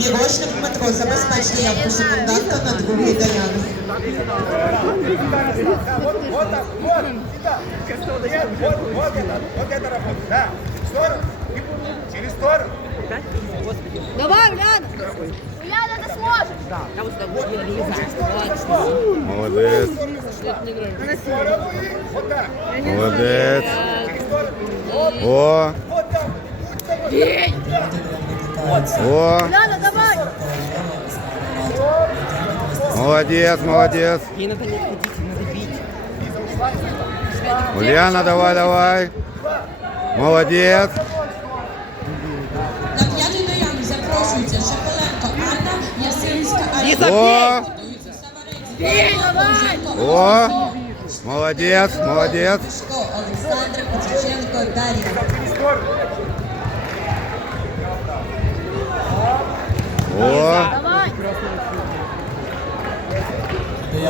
Мірошник Дмитро, забезпечте явку секунданта на. Вот, вот вот, вот, вот вот. Да, сторону. И Через сторону. Давай, Уляна! Уляна, ты сможешь! Сторону и вот так. Молодець. Через сторону. О, Вот так. о, Молодець, молодець. Ей надо не отходить, надо бить. Ульяна, давай, давай. Даяну запрошується Шепеленко Анна, Ясинська Аліна.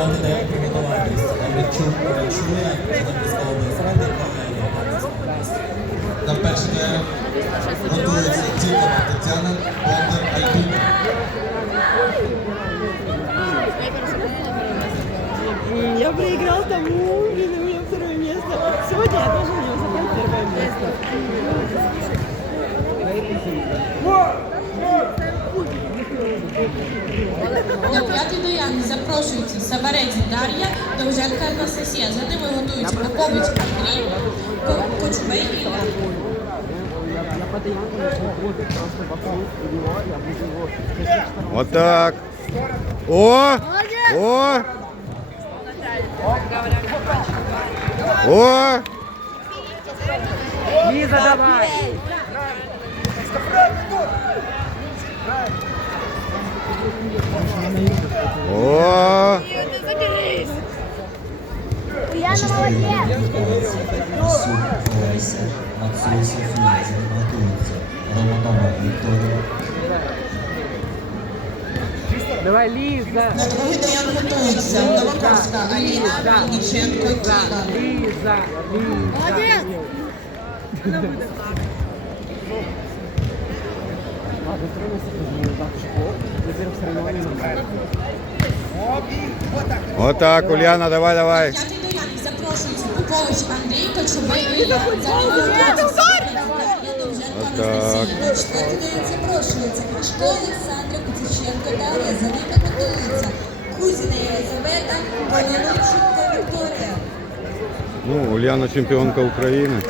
Давай! Даяни дає приготуватись. Андрійчук чує, військового безпеки. На перший день готується Тікова Тетяна, Бондар Альбіна. Я проиграл тому, блин, у меня второе место. Сегодня я тоже не занял первое место. На п'ятий Даяни запрошується Саварець Дар'я, Довженка Анастасія. За ними готуються Попович Андрій, Ко- Кочубей Ілля. вот так. О, о, о, Лиза, давай! Уляна, молодец! Леся, Мацуй Софія, за ним готується. Романова Вікторія. Давай, Лиза! На другий Даян готуються Новаковська Аліна, Мельниченко Кіра. Лиза! Лиза! Молодец! А, ты тронулся, ну, так, что? На первом соревновании нормально. Вот и вот так. Вот так, Ульяна, давай, давай. запрошується Попович Андрій Кочубей Ілля. Так. Четвертий запрошується Пашко Олександра Куциченко Дар'я, Заліпа Католиця, Кузіна Єлизавета, Паніновченко Вікторія. Ну, Ульяна чемпіонка України.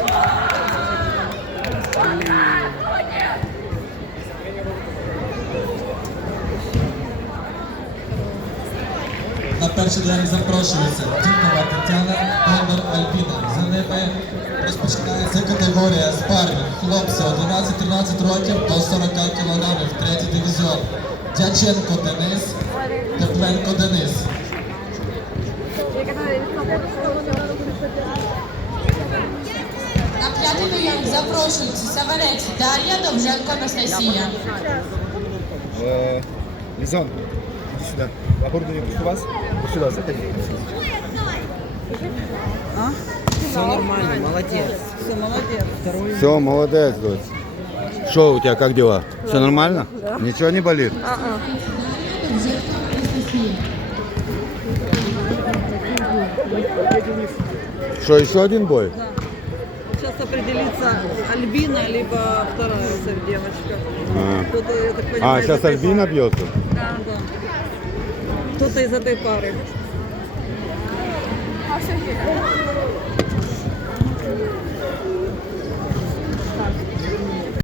Перший день запрошується Тікова Тетяна, Бондар Альбіна. За ними розпочинається категорія спарринг. Хлопці 11-13 років до 40 кілограмів, третій дивізіон. Дяченко Денис, Тепленко Денис. На п'ятий Даян запрошується Саварець Дар'я, Довженко Анастасія. Лизон, иди сюда. Оборудование у вас? Сюда, заходи. Все нормально, молодец. Все, молодец. Второй Все, молодец, дочь. Что у тебя, как дела? Все нормально? Ничего не болит? Что, еще один бой? Сейчас определится Альбина, либо вторая девочка. А. Так А, понимаю, из сейчас Альбина бьется? Да, да. Из этой пары.